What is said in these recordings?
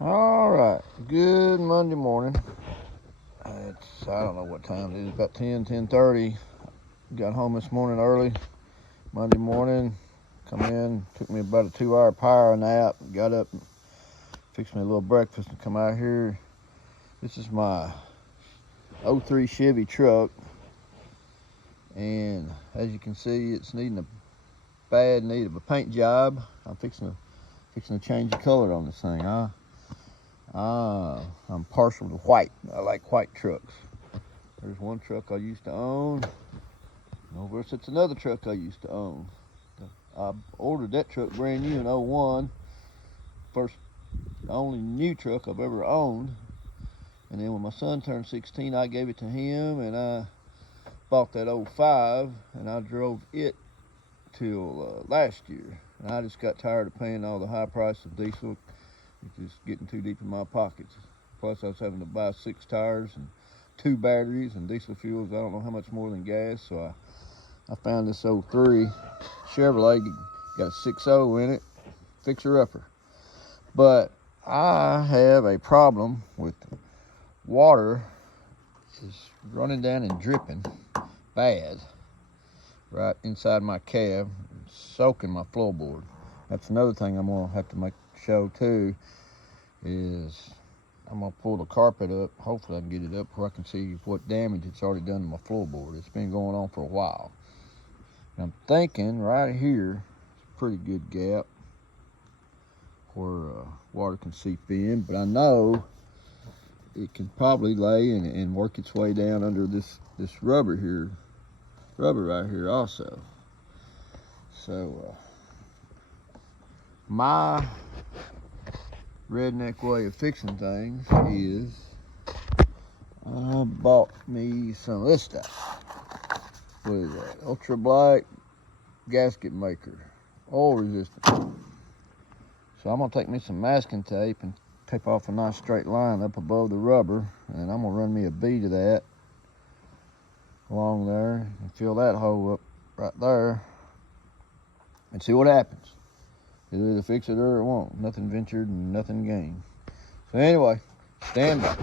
All right, good Monday morning. It's, I don't know what time it is, about 10:30. Got home this morning early, Monday morning. Come in, took me about a 2-hour power nap. Got up, fixed me a little breakfast, and come out here. This is my '03 Chevy truck, and as you can see, it's needing a bad need of a paint job. I'm fixing to change the color on this thing. I'm partial to white. I like white trucks. There's one truck I used to own. Over there sits another truck I used to own. I ordered that truck brand new in '01. First, only new truck I've ever owned. And then when my son turned 16, I gave it to him, and I bought that '05, and I drove it till last year. And I just got tired of paying all the high price of diesel. It's just getting too deep in my pockets. Plus, I was having to buy 6 tires and 2 batteries, and diesel fuels, I don't know how much more than gas. So I found this '03 Chevrolet, got a 6.0 in it, fixer-upper. But I have a problem with water is running down and dripping bad right inside my cab, soaking my floorboard. That's another thing I'm gonna have to make show too, is I'm gonna pull the carpet up. Hopefully I can get it up where I can see what damage it's already done to my floorboard. It's been going on for a while. And I'm thinking right here is a pretty good gap where water can seep in, but I know it can probably lay and work its way down under this rubber right here also. So my redneck way of fixing things is I bought me some of this stuff. What is that? Ultra Black Gasket Maker, oil resistant. So I'm gonna take me some masking tape and tape off a nice straight line up above the rubber, and I'm gonna run me a bead of that along there and fill that hole up right there and see what happens. It'll either fix it or it won't. Nothing ventured and nothing gained. So anyway, stand by.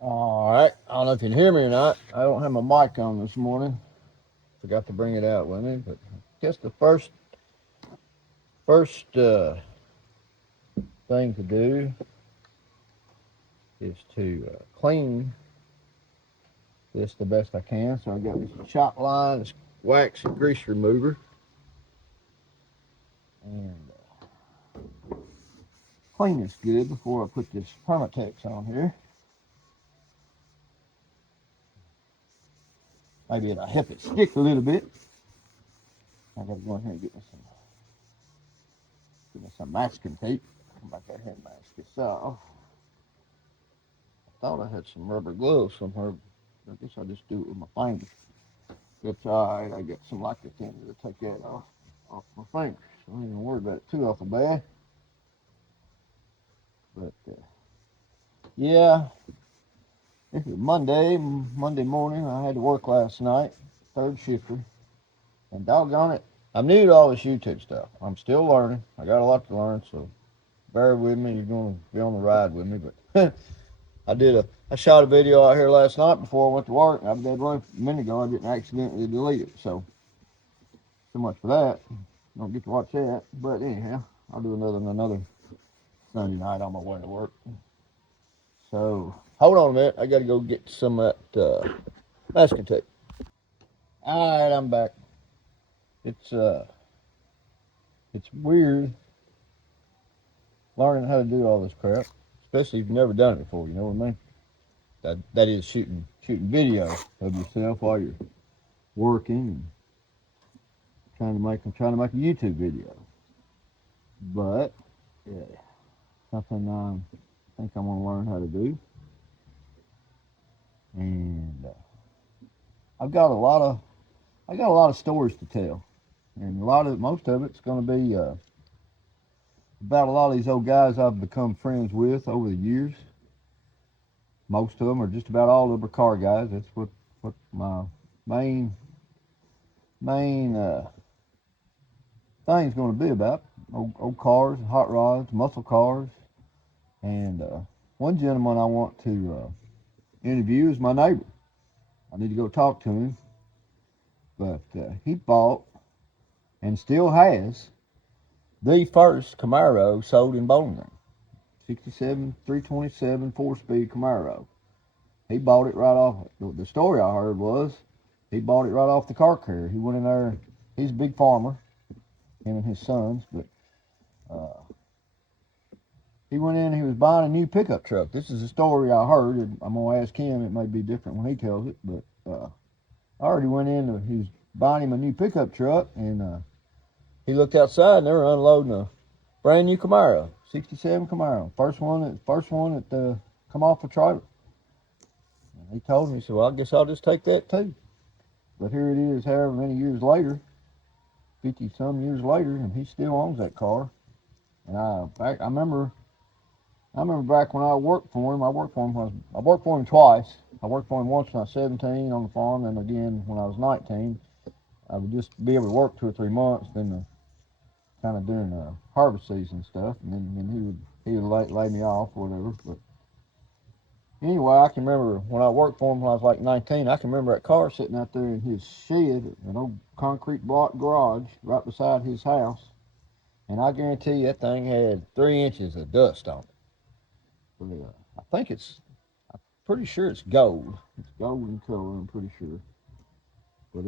All right, I don't know if you can hear me or not. I don't have my mic on this morning. Forgot to bring it out with me, but I guess the first thing to do is to clean this the best I can. So I got this chop line, this wax and grease remover, and clean this good before I put this Permatex on here. Maybe it'll help it stick a little bit. I gotta go in here and get me some masking tape. Come back out here and mask this off. I thought I had some rubber gloves somewhere, but I guess I'll just do it with my fingers. It's alright, I got some lacquer thinner to take that off my fingers. So I ain't gonna worry about it too awful bad. But yeah, this is Monday morning. I had to work last night, third shifter, and doggone it, I'm new to all this YouTube stuff. I'm still learning. I got a lot to learn, so bear with me. You're gonna be on the ride with me. But I shot a video out here last night before I went to work. I did one a minute ago. I didn't accidentally delete it, so much for that. Don't get to watch that. But anyhow, I'll do another Sunday night on my way to work. So hold on a minute. I got to go get some of that masking tape. All right, I'm back. It's weird learning how to do all this crap, especially if you've never done it before. You know what I mean? That is shooting video of yourself while you're working and trying to make a YouTube video. But yeah, something I think I want to learn how to do, and I've got a lot of stories to tell, and most of it's going to be about a lot of these old guys I've become friends with over the years. Most of them, or just about all of them, are car guys. That's what my main thing's going to be about. old cars, hot rods, muscle cars. And one gentleman I want to interview is my neighbor. I need to go talk to him. But he bought and still has the first Camaro sold in Bowling Green. 67 327 4-speed Camaro. He bought it right off. The story I heard was he bought it right off the car carrier. He went in there. He's a big farmer, him and his sons. But he went in. He was buying a new pickup truck. This is a story I heard. And I'm gonna ask him. It may be different when he tells it. But I already went in. He was buying him a new pickup truck, and he looked outside, and they were unloading a brand new Camaro, 67 Camaro, first one that come off the trailer. And he told me, he said, "Well, I guess I'll just take that too." But here it is, however many years later, 50 some years later, and he still owns that car. And I remember back when I worked for him. I worked for him twice. I worked for him once when I was 17 on the farm, and again when I was 19. I would just be able to work 2 or 3 months, then kind of during the harvest season stuff, and then he would lay me off or whatever. But anyway, I can remember when I worked for him when I was like 19. I can remember that car sitting out there in his shed, an old concrete block garage right beside his house, and I guarantee you that thing had 3 inches of dust on it. But, I'm pretty sure it's gold. It's gold in color, I'm pretty sure. But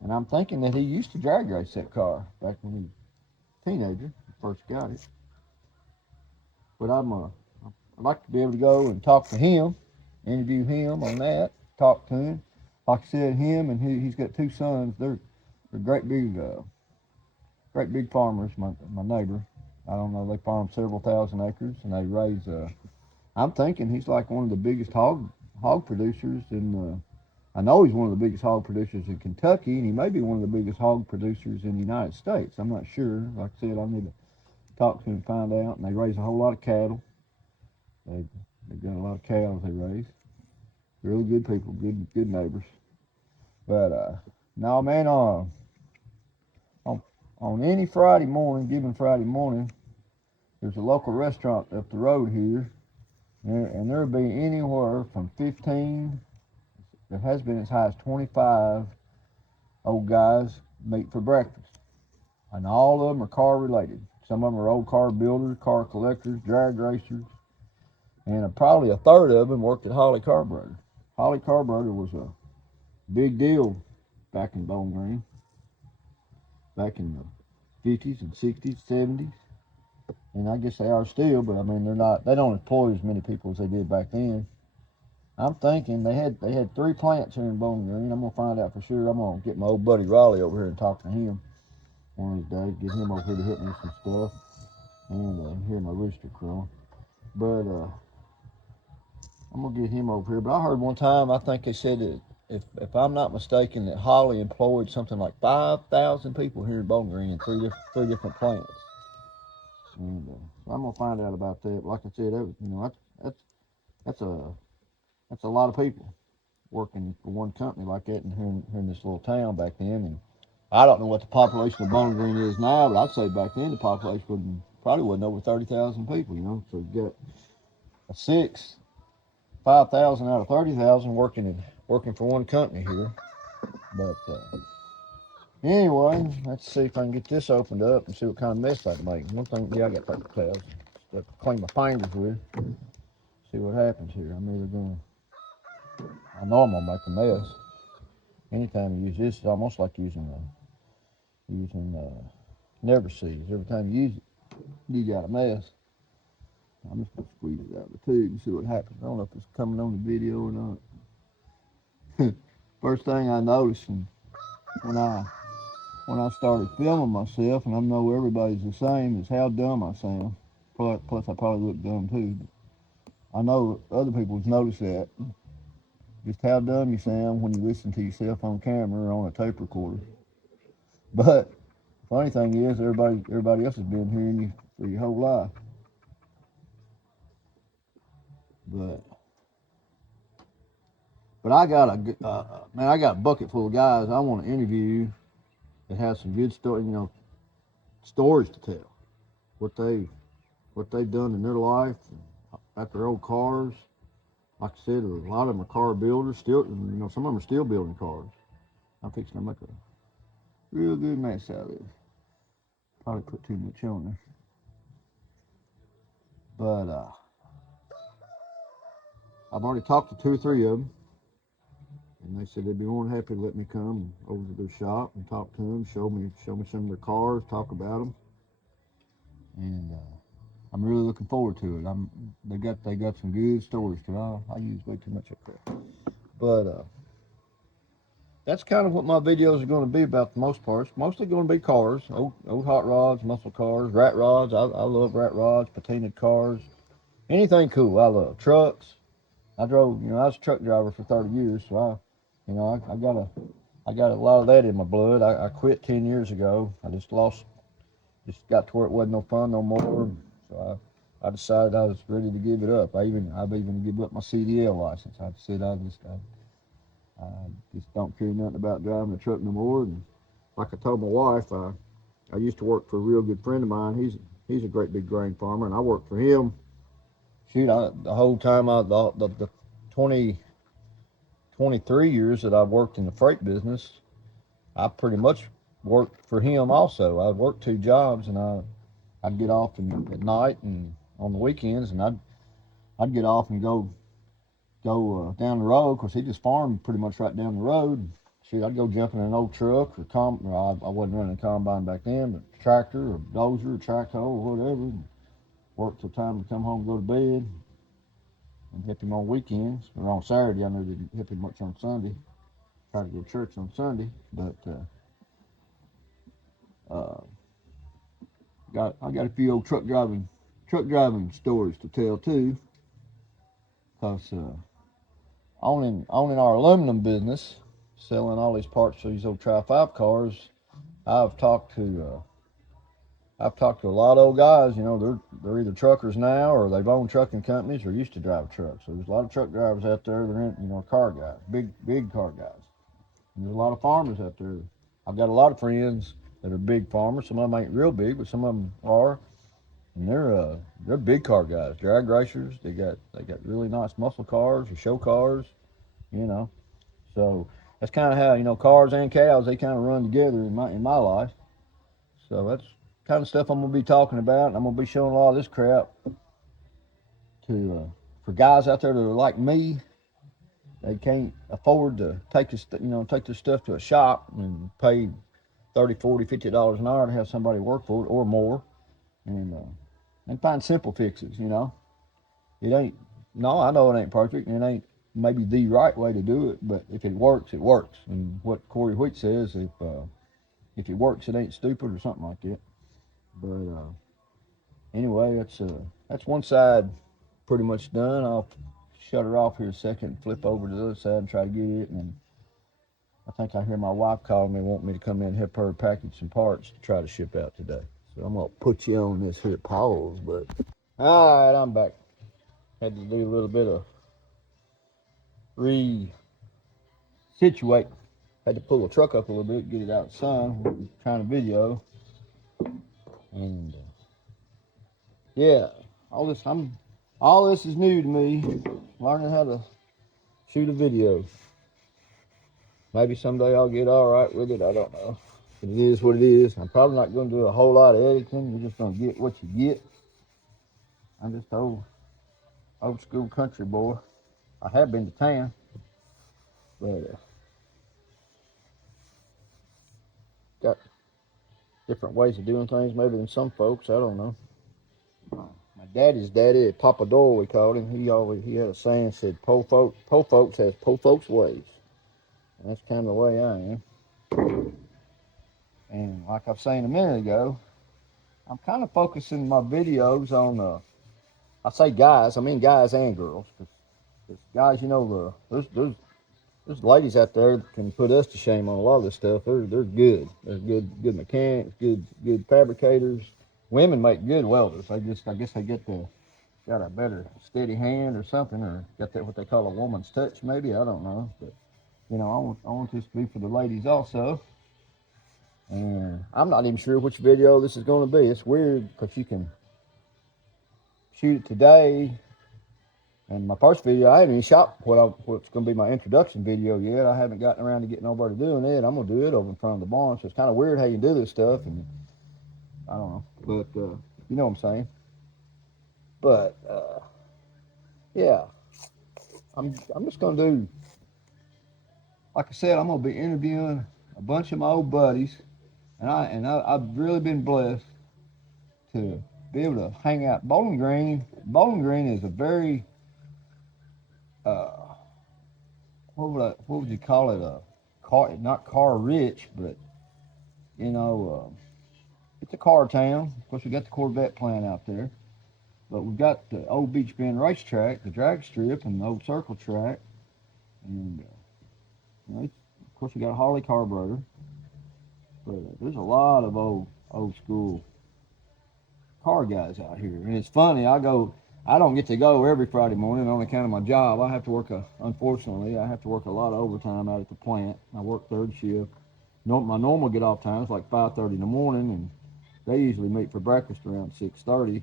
and I'm thinking that he used to drag race that car back when he was a teenager, first got it. But I'd like to be able to go and talk to him, interview him on that, talk to him. Like I said, him and he's got 2 sons. They're great big farmers. My neighbor, I don't know, they farm several thousand acres, and they raise. I'm thinking he's like one of the biggest hog producers in. I know he's one of the biggest hog producers in Kentucky, and he may be one of the biggest hog producers in the United States. I'm not sure. Like I said, I need to talk to him and find out. And they raise a whole lot of cattle. They've got a lot of cows they raise. Really good people, good neighbors. But no, man, on any Friday morning, given Friday morning, there's a local restaurant up the road here, and there'll be anywhere from 15. There has been as high as 25 old guys meet for breakfast, and all of them are car related. Some of them are old car builders, car collectors, drag racers, and probably a third of them worked at Holly Carburetor. Holly Carburetor was a big deal back in Bowling Green, back in the 50s and 60s, 70s, and I guess they are still. But I mean, they don't employ as many people as they did back then. I'm thinking they had 3 plants here in Bowling Green. I'm gonna find out for sure. I'm gonna get my old buddy Raleigh over here and talk to him one of these days. Get him over here to help me with some stuff, and hear my rooster crowing. But I'm gonna get him over here. But I heard one time, I think they said that if I'm not mistaken, that Holly employed something like 5,000 people here in Bowling Green in three different plants. And so I'm gonna find out about that. But like I said, that's a lot of people working for one company like that here in this little town back then. And I don't know what the population of Bowling Green is now, but I'd say back then the population probably wasn't over 30,000 people. So you got a sixth. 5,000 out of 30,000 working for one company here. But anyway, let's see if I can get this opened up and see what kind of mess I can make. One thing, yeah, I got paper towels to clean my fingers with. See what happens here. I know I'm gonna make a mess. Anytime you use this, it's almost like using never sees. Every time you use it, you got a mess. I'm just gonna squeeze it out of the tube and see what happens. I don't know if it's coming on the video or not. First thing I noticed when I started filming myself, and I know everybody's the same, is how dumb I sound. Plus I probably look dumb too. But I know other people's noticed that. Just how dumb you sound when you listen to yourself on camera or on a tape recorder. But funny thing is, everybody else has been hearing you for your whole life. But I got a bucket full of guys I want to interview that have some good stories to tell. what they've done in their life at their old cars. Like I said, a lot of them are car builders. Still, some of them are still building cars. I'm fixing to make a real good mess out of it. Probably put too much on there. But I've already talked to 2 or 3 of them, and they said they'd be more than happy to let me come over to their shop and talk to them, show me some of their cars, talk about them, and I'm really looking forward to it. They got some good stories too. I use way too much of crap, but that's kind of what my videos are going to be about the most part. It's mostly going to be cars, old hot rods, muscle cars, rat rods. I love rat rods, patinaed cars, anything cool. I love trucks. I was a truck driver for 30 years, so I got a lot of that in my blood. I quit 10 years ago. I just got to where it wasn't no fun no more. So I decided I was ready to give it up. I've even given up my CDL license. I said I just don't care nothing about driving a truck no more. And like I told my wife, I used to work for a real good friend of mine. He's a great big grain farmer, and I worked for him. Shoot, the whole time the 23 years that I've worked in the freight business, I pretty much worked for him also. I worked 2 jobs, and I'd get off at night and on the weekends, and I'd get off and go down the road, because he just farmed pretty much right down the road. Shoot, I'd go jump in an old truck or I wasn't running a combine back then, but tractor or dozer or track hoe or whatever. Work till time to come home and go to bed, and help him on weekends or on Saturday. I never didn't help him much on Sunday. Try to go to church on Sunday, but I got a few old truck driving stories to tell too, because owning our aluminum business, selling all these parts for these old Tri-5 cars, I've talked to a lot of old guys. They're either truckers now, or they've owned trucking companies, or used to drive trucks. So there's a lot of truck drivers out there that are car guys, big car guys. And there's a lot of farmers out there. I've got a lot of friends that are big farmers. Some of them ain't real big, but some of them are, and they're big car guys, drag racers. They got really nice muscle cars or show cars, you know. So that's kind of how cars and cows, they kind of run together in my life. So that's kind of stuff I'm gonna be talking about. I'm gonna be showing a lot of this crap to for guys out there that are like me. They can't afford to take their stuff to a shop and pay $30, $40, $50 an hour to have somebody work for it or more, and find simple fixes. It ain't. No, I know it ain't perfect, and it ain't maybe the right way to do it, but if it works, it works. And what Corey Wheat says, if it works, it ain't stupid, or something like that. But anyway, that's one side pretty much done. I'll shut her off here a second and flip over to the other side and try to get it. And I think I hear my wife calling me, wanting me to come in and help her package some parts to try to ship out today. So I'm gonna put you on this here pause. But all right, I'm back. Had to do a little bit of re-situate. Had to pull the truck up a little bit, get it out of the sun, trying to video. And yeah, all this is new to me. Learning how to shoot a video. Maybe someday I'll get all right with it. I don't know. But it is what it is. I'm probably not going to do a whole lot of editing. You're just going to get what you get. I'm just old school country boy. I have been to town, but got different ways of doing things maybe than some folks. I don't know. My daddy's daddy, Papa Doyle, we called him. He had a saying, said, "Po folks has po folks ways." And that's kind of the way I am. And like I was saying a minute ago, I'm kind of focusing my videos on, I say guys, I mean guys and girls. Because guys, there's ladies out there that can put us to shame on a lot of this stuff. They're good. They're good mechanics, good fabricators. Women make good welders. I guess they got a better steady hand or something, or got that what they call a woman's touch maybe. I don't know. But I want this to be for the ladies also. And I'm not even sure which video this is going to be. It's weird because you can shoot it today. And my first video, I haven't even shot what's going to be my introduction video yet. I haven't gotten around to getting over to doing it. I'm going to do it over in front of the barn. So it's kind of weird how you do this stuff. And I don't know. But you know what I'm saying. But yeah, I'm just going to do, like I said, I'm going to be interviewing a bunch of my old buddies. And I've really been blessed to be able to hang out. Bowling Green is a very what would you call it? A car, not car rich, but you know, it's a car town. Of course, we got the Corvette plant out there, but we've got the old Beach Bend racetrack, the drag strip, and the old circle track, and you know, of course, we got a Harley carburetor. But there's a lot of old school car guys out here, and it's funny. I don't get to go every Friday morning on account of my job. I have to work unfortunately, I have to work a lot of overtime out at the plant. I work third shift. My normal get off time is like 5:30 in the morning, and they usually meet for breakfast around 6:30.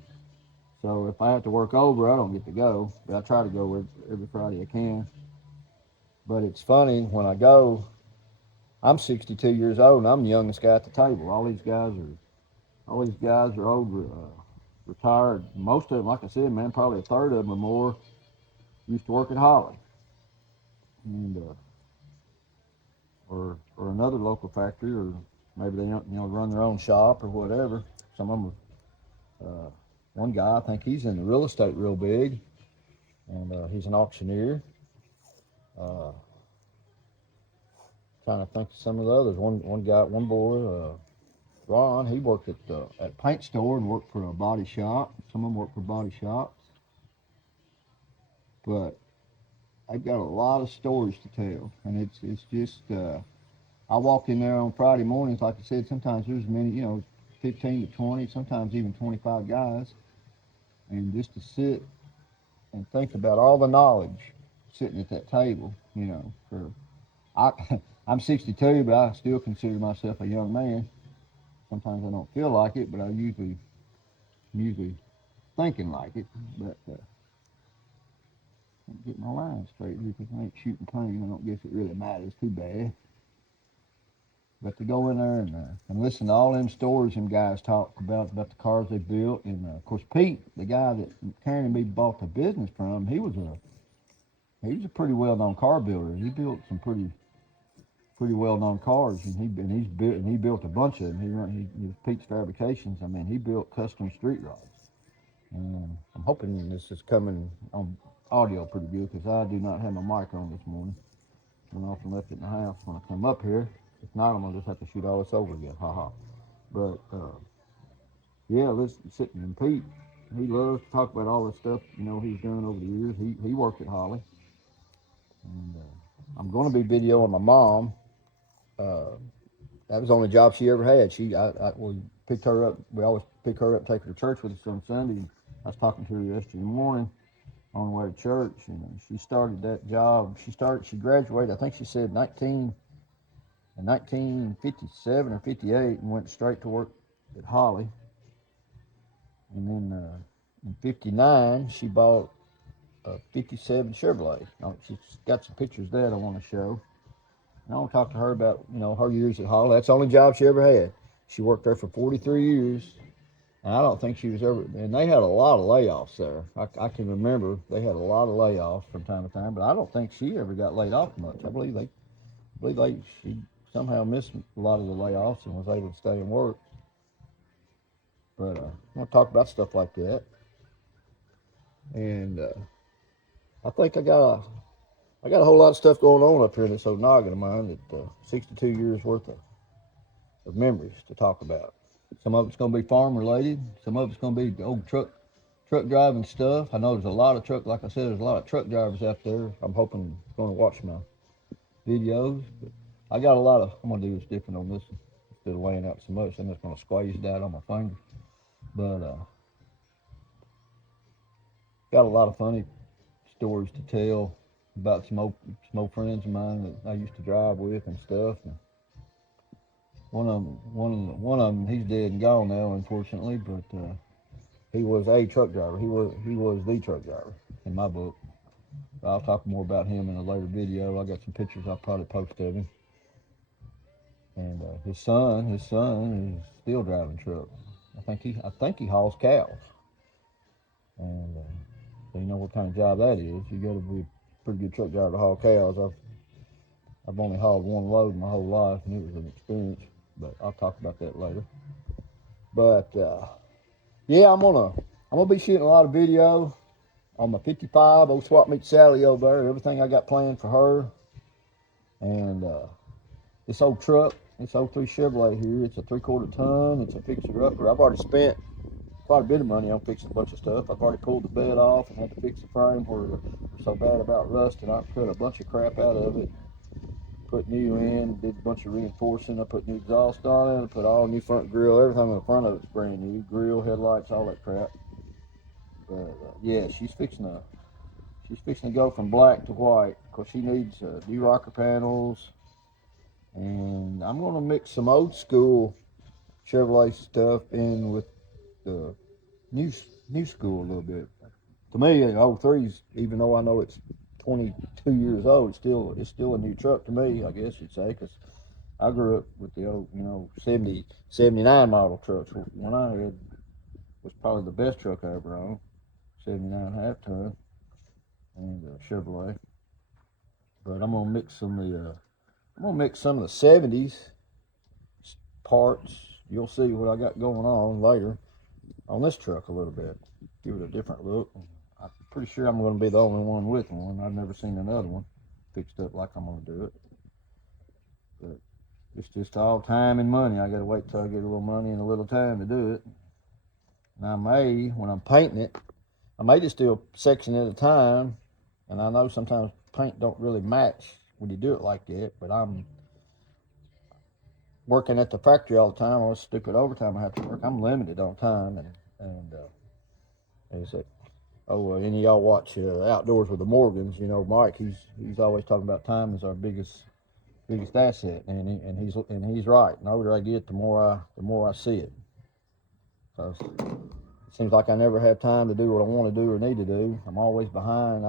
So if I have to work over, I don't get to go. But I try to go every Friday I can. But it's funny when I go. I'm 62 years old, and I'm the youngest guy at the table. All these guys are old, retired. Most of them, like I said, man, probably a third of them or more used to work at Holly, and or another local factory, or maybe they run their own shop or whatever. Some of them, one guy, I think he's in the real estate real big, and he's an auctioneer. Uh, Trying to think of some of the others. One boy, Ron, he worked at a paint store and worked for a body shop. Some of them worked for body shops, but I've got a lot of stories to tell, and it's just I walk in there on Friday mornings, like I said, sometimes there's many, 15 to 20, sometimes even 25 guys, and just to sit and think about all the knowledge sitting at that table, for I I'm 62, but I still consider myself a young man. Sometimes I don't feel like it, but I'm usually thinking like it. But can't get my lines straight here because I ain't shooting clean. I don't guess it really matters too bad. But to go in there and listen to all them stories them guys talk about the cars they built, and of course Pete, the guy that Karen and me bought the business from, he was a pretty well known car builder. He built some pretty well known cars, and he built a bunch of them. He was Pete's Fabrications. I mean, he built custom street rods. And I'm hoping this is coming on audio pretty good because I do not have my mic on this morning. Went off and left it in the house when I come up here. If not, I'm gonna just have to shoot all this over again. Ha ha. But yeah, listen, sitting and Pete, he loves to talk about all the stuff he's done over the years. He worked at Holly, and I'm going to be videoing my mom. That was the only job she ever had. We picked her up. We always pick her up, take her to church with us on Sunday. I was talking to her yesterday morning on the way to church, and she started that job. She graduated, I think she said in 1957 or 58, and went straight to work at Holly. And then in 59, she bought a 57 Chevrolet. She's got some pictures of that I want to show. And I want to talk to her about, her years at Holly. That's the only job she ever had. She worked there for 43 years. And I don't think she was ever, and they had a lot of layoffs there. I can remember they had a lot of layoffs from time to time, but I don't think she ever got laid off much. I believe she somehow missed a lot of the layoffs and was able to stay and work. But I want to talk about stuff like that. And I think I got a whole lot of stuff going on up here in this old noggin of mine that 62 years worth of memories to talk about. Some of it's going to be farm related. Some of it's going to be old truck driving stuff. I know there's a lot of like I said, there's a lot of truck drivers out there. I'm hoping going to watch my videos. But I'm going to do this different on this one. Instead of laying out so much, I'm just going to squeeze that on my fingers. But got a lot of funny stories to tell about some old friends of mine that I used to drive with and stuff. And One of them, he's dead and gone now, unfortunately. But he was a truck driver. He was the truck driver in my book. I'll talk more about him in a later video. I got some pictures I'll probably post of him. And his son is still driving trucks. I think he hauls cows. And so you know what kind of job that is. You got to be a pretty good truck driver to haul cows. I've only hauled one load my whole life, and it was an experience. But I'll talk about that later. But yeah, I'm gonna be shooting a lot of video on my 55 old Swap Meet Sally over there. Everything I got planned for her. And this old truck, this 03 Chevrolet here, it's a 3/4 ton. It's a fixer-upper. I've already spent quite a bit of money on fixing a bunch of stuff. I've already pulled the bed off and had to fix the frame where it was so bad about rusting. I cut a bunch of crap out of it, put new in, did a bunch of reinforcing. I put new exhaust on it. I put all new front grille. Everything on the front of it's brand new. Grill, headlights, all that crap. But yeah, she's fixing to go from black to white. Of course, she needs new rocker panels. And I'm going to mix some old school Chevrolet stuff in with the new school a little bit. To me, the 03's, even though I know it's 22 years old, it's still a new truck to me, I guess you'd say, because I grew up with the old, 70, 79 model trucks. One I had was probably the best truck I ever owned, 79.5 ton, and Chevrolet. But I'm gonna mix some of the 70s parts. You'll see what I got going on later on this truck a little bit. Give it a different look. I'm pretty sure I'm going to be the only one with one. I've never seen another one fixed up like I'm going to do it. But it's just all time and money. I got to wait till I get a little money and a little time to do it. And when I'm painting it, I may just do a section at a time. And I know sometimes paint don't really match when you do it like that, but I'm working at the factory all the time. All the stupid overtime I have to work. I'm limited on time, and is it? Oh, any of y'all watch Outdoors with the Morgans? You know, Mike. He's always talking about time is our biggest asset, and he's right. The older I get, the more I see it. So it seems like I never have time to do what I want to do or need to do. I'm always behind.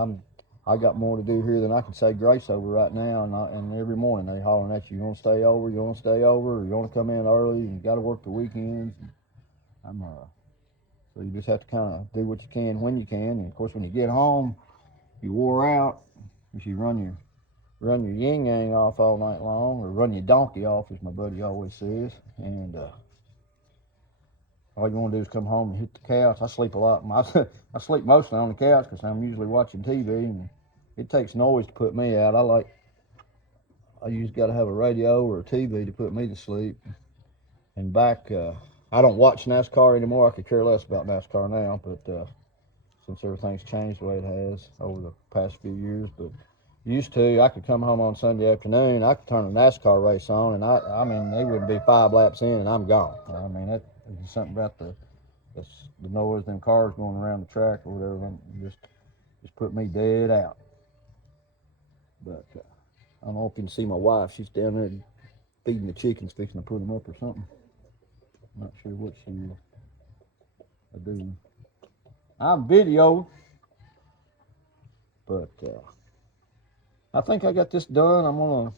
I got more to do here than I can say grace over right now, and every morning they hollering at you. You want to stay over? You want to stay over? Or you want to come in early? You got to work the weekends. So you just have to kind of do what you can when you can. And of course, when you get home, you wore out. If you run your yin yang off all night long, or run your donkey off, as my buddy always says, and all you want to do is come home and hit the couch. I sleep a lot. I sleep mostly on the couch because I'm usually watching TV, and it takes noise to put me out. I usually got to have a radio or a TV to put me to sleep. And back, I don't watch NASCAR anymore. I could care less about NASCAR now, but since everything's changed the way it has over the past few years. But used to, I could come home on Sunday afternoon, I could turn a NASCAR race on, and I mean, they wouldn't be 5 laps in, and I'm gone. I mean, that is something about the noise, them cars going around the track or whatever, just put me dead out. But I don't know if you can see my wife. She's down there feeding the chickens, fixing to put them up or something. I'm not sure what she's doing. I'm video, but I think I got this done.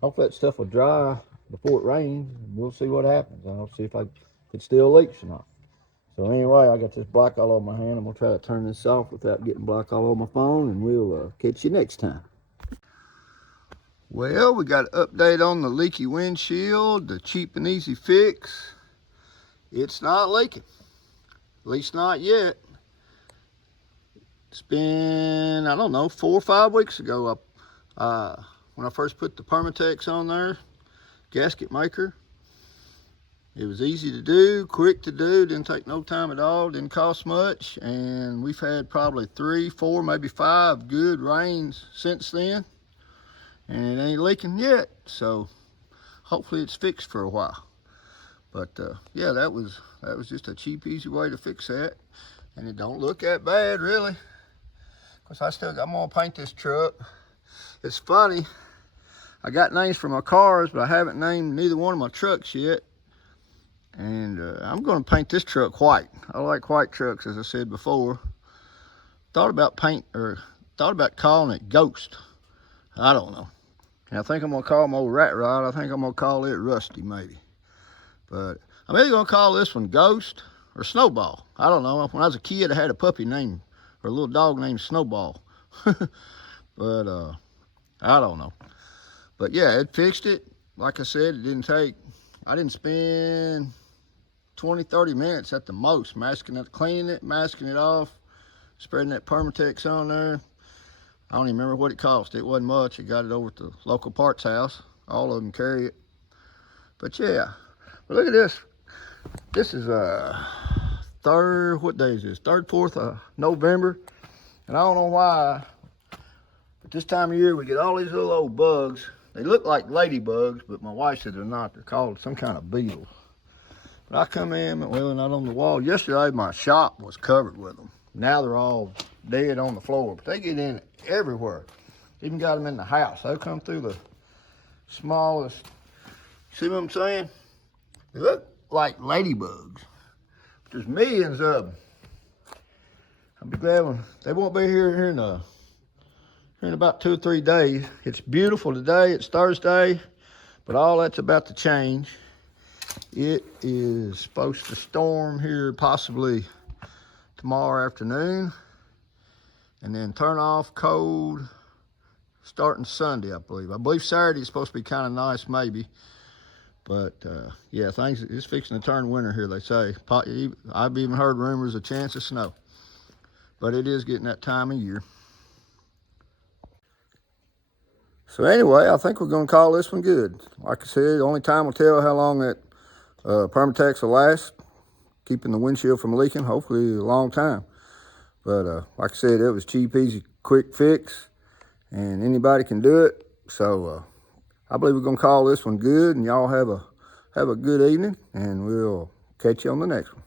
Hopefully that stuff will dry before it rains. We'll see what happens. I'll see if it still leaks or not. So anyway, I got this black all over my hand. I'm gonna try to turn this off without getting black all over my phone, and we'll catch you next time. Well, we got an update on the leaky windshield, the cheap and easy fix. It's not leaking, at least not yet. It's been, I don't know, 4 or 5 weeks ago, when I first put the Permatex on there, Gasket Maker. It was easy to do, quick to do, didn't take no time at all, didn't cost much, and we've had probably 3, 4, maybe 5 good rains since then, and it ain't leaking yet, so hopefully it's fixed for a while. But yeah, that was just a cheap, easy way to fix that, and it don't look that bad, really. Of course, I'm gonna paint this truck. It's funny, I got names for my cars, but I haven't named neither one of my trucks yet. And I'm going to paint this truck white. I like white trucks, as I said before. Thought about calling it Ghost. I don't know. And I think I'm going to call my old rat rod, I think I'm going to call it Rusty, maybe. But I'm either going to call this one Ghost or Snowball. I don't know. When I was a kid, I had a puppy named, or a little dog named Snowball. But I don't know. But yeah, it fixed it. Like I said, I didn't spend 20-30 minutes at the most cleaning it, masking it off, spreading that Permatex on there. I don't even remember what it cost. It wasn't much. I got it over at the local parts house. All of them carry it. But yeah, but look at this. This is what day is this? 3rd, 4th of November. And I don't know why, but this time of year we get all these little old bugs. They look like ladybugs, but my wife said they're not. They're called some kind of beetle. But I come in, well, they're not on the wall. Yesterday my shop was covered with them. Now they're all dead on the floor, but they get in everywhere. Even got them in the house. They'll come through the smallest. See what I'm saying? They look like ladybugs. But there's millions of them. I'll be glad when they won't be here in about 2 or 3 days. It's beautiful today. It's Thursday, but all that's about to change. It is supposed to storm here possibly tomorrow afternoon, and then turn off cold starting Sunday, I believe. I believe Saturday is supposed to be kind of nice, maybe. But yeah, things is fixing to turn winter here, they say. I've even heard rumors of a chance of snow. But it is getting that time of year. So anyway, I think we're going to call this one good. Like I said, only time will tell how long that Permatex will last, keeping the windshield from leaking, hopefully a long time. But like I said, it was cheap, easy, quick fix, and anybody can do it. So I believe we're going to call this one good, and y'all have a good evening, and we'll catch you on the next one.